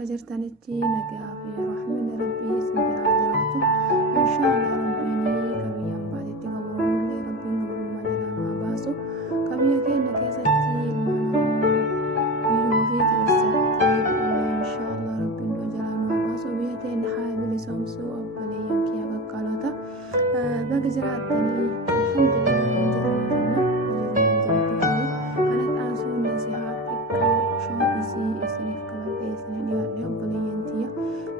bakka jirtanitti nagaa fi rahmanni rabbii isin biraa jiraatu. Inshaallah rabbiin kabiyyaan baatitti gabrumullee rabbiin gabrummaa jalaa nu baasu. Kabiyya keenya keessatti ilmaan biyyuma ofii keessatti inshaallah rabbiin du'a jalaa nu baasu. Biyya teenya haa bilisoomsu obboleeyyan kiyya qaqqaalota. Bakka jiraattanii alhamdulillah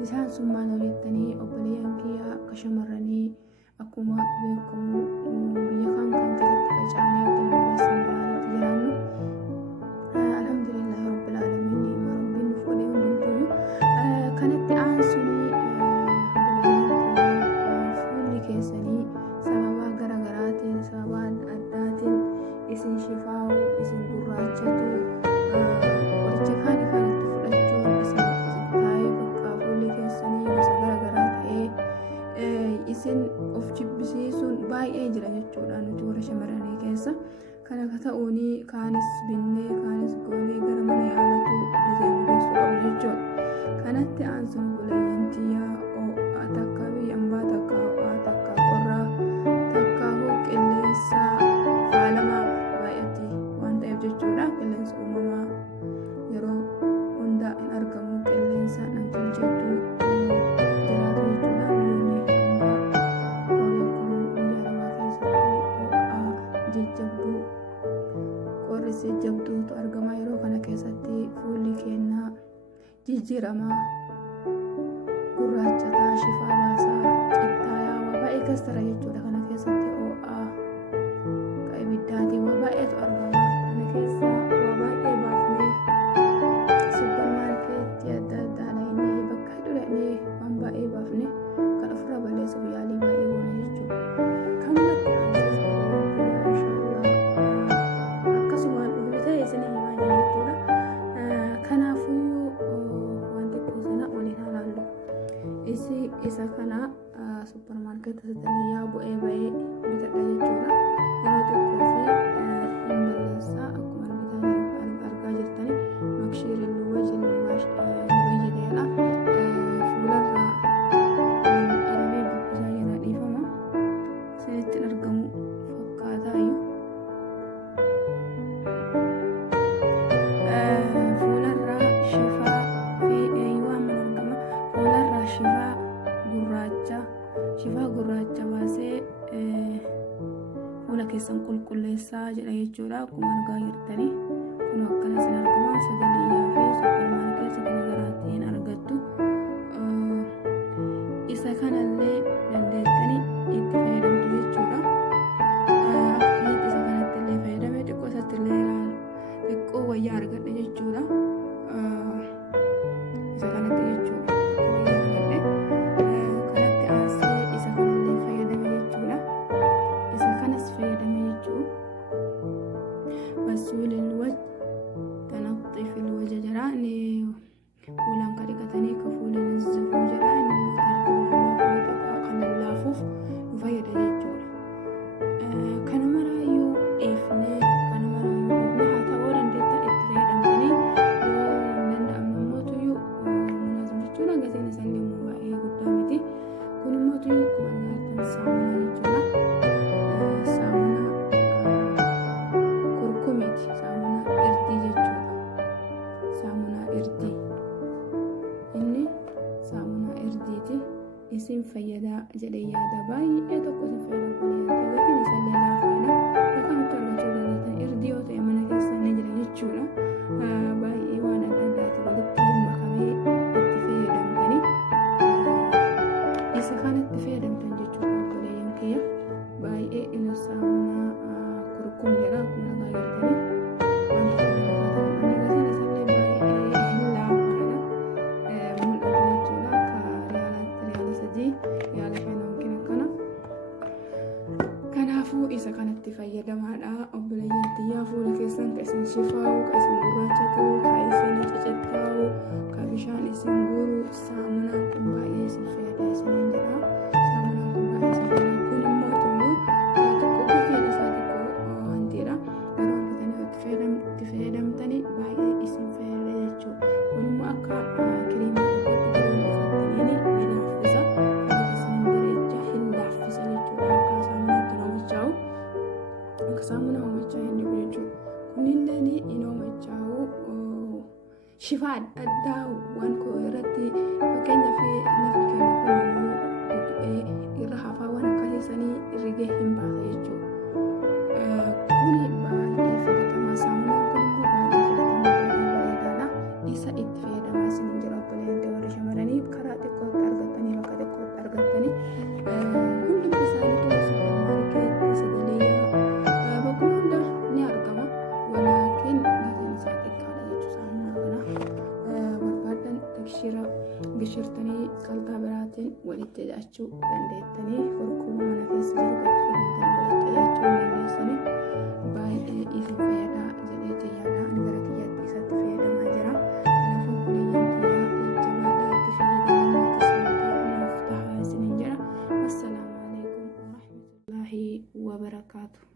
isaan summaan hojjettanii obboleeyyan kiyya akka shamarranii akkuma beekamu biyya kan keessatti faca'anii akka namoota biraatti jiraannu alhamdulillahi rabbil aalamiin ni'ima rabbiin nuuf godhe hundumtuyyuu kanatti aansuni fuulli keessanii sababa garaagaraatiin sababa adda addaatiin isin shifaa'u isin gurraachatu qoricha kaan ifaanitti fudhachuun isin isin of jibbisiisuun baay'ee jira jechuudha nuti warra shamarranii keessa. Kana ta'uuni kaanis binnee kaanis goonee gara mana yaalatu dizaayinii geessu qabu jechuudha. Kanatti aansuun obboleeyyan tiyyaa takka biyyaan baa takka ho'aa takka qorraa takka qilleensa faalamaa baay'atti waan ta'eef jechuudha. Qilleensa uumamaa yeroo hundaa hin argamu qilleensa namtolcheetu jiraatu jechuudha. Jabduutu argama yeroo kana keessatti fuulli keenya jijjiiramaa gurraachataa shifaa baasaa cittaa yaa'aa baay'ee kastara jechuudha. Kana keessatti ho'aa ibiddaatii waa baay'eetu argama. Kana keessa waa baay'ee baafnee suppermaarkeetii adda addaa dhaynee bakka dhufnee waan baay'ee baafnee kan ofirraa balleessuuf yaalii baay'ee goona jechuudha. Kanumatti isa kana suppermaarkeetii keessatti yaa bu'ee ba'ee bitadha jechuudha. Yeroo xiqqoo fi hin balleessaa akkuma argaa jirtanii makshiirri wajjin fayyadaadha. Fuularraa arabee bubbisaa jala dhiifama isinitti argamu fakkaataa iyyuu fuularraa shifaa fi waan argama. Fuularraa shifaa gurraacha baasee fuula keessan qulqulleessaa jedha jechuudha. Akkuma argaa jirtanii kun akkana isin argama. Sagaliyyaa fi suppermaarkeetii garaagaraatiin argattu. Isa kanallee dandeettanii itti fayyadamtu jechuudha. Isa kanatti illee fayyadamee xiqqoo isatti illee xiqqoo wayyaa argadhe jechuudha. Isa kanatti jechuudha. مسؤول الوجه تنظيف الوجه جراني فولان قريقتني كفول الزفو جراني مترك الحلافة أقل اللافوف يفيد الجورة كان مرايو إفني حتى ورن ديتا اتفايد أمتني يو نند أمن موتو يو منازم جورة قزين سلمو بأي قدامتي كون موتو يو كمان غارتن سامنا جورة سامنا isin fayyadaa jedhee yaada baay'ee tokko isin fayyada obboleeyyan gatiin isallee laafaadha. Bakka nutti argachuu danda'atan irdii yoo ta'e mana keessa ni jira jechuudha. Baay'ee waan adda addaati walitti makamee itti fayyadamtanii isa kanatti fayyadamtan jechuudha obboleeyyan kiyya. Baay'ee ina saamunaa kurkum jedha akkuma argaa jirtanii wanta isa kanatti fayyadamaadha obboleeyyan tiyyaa. Fuula keessan ka isin shifaa'u ka isin gurraachatu ka isin ciccittaa'u ka bishaan isin guuru saamunaan kun baay'ee isin fayyada isiniin jedha. Saamunaan kun baay'ee isin fayyada. Kun immoo tuyyuu xiqqoo gatiin isaa xiqqoo wantiidha. Yeroo argatanii itti fayyadamtanii baay'ee isin fayyada jechuudha. Kun immoo akka kiriima shifaan addaa waan koo irratti fakkeenyaaf nafti keenya kun irra hafaa waan akkasiisanii rigee hin baasa jechuudha. Kuni baay'ee filatamaa saamunaan kun immoo baay'ee filatamaa baay'ee bareedaadha. Isa itti fayyadamaa isin jira obboleeyyan warra shamarranii karaa xiqqootti argattanii bakka xiqqootti argattanii hundumti isaaniitu suupermaarkeetii sagalee bakka hunda ni argama. Walaakin gatiin isaa xiqqaadha jechuudha saamunaa kana barbaadan gishirtanii qalqaa biraatiin walitti hidhachuu dandeettanii horkuma mana keessa jiru gadi fidantanii walitti hidhachuu dandeessanii baay'ee isin fayyadaa jedhee yaada ani gara kiyyaatti isatti fayyadamaa jira. Kanaafuu obboleeyyan kiyyaa jabaadhaa itti fayyadamaa nuuf tahaa isiniin jedha. Wassalaamu alaikum warahmatullaahi wabarakaatuh.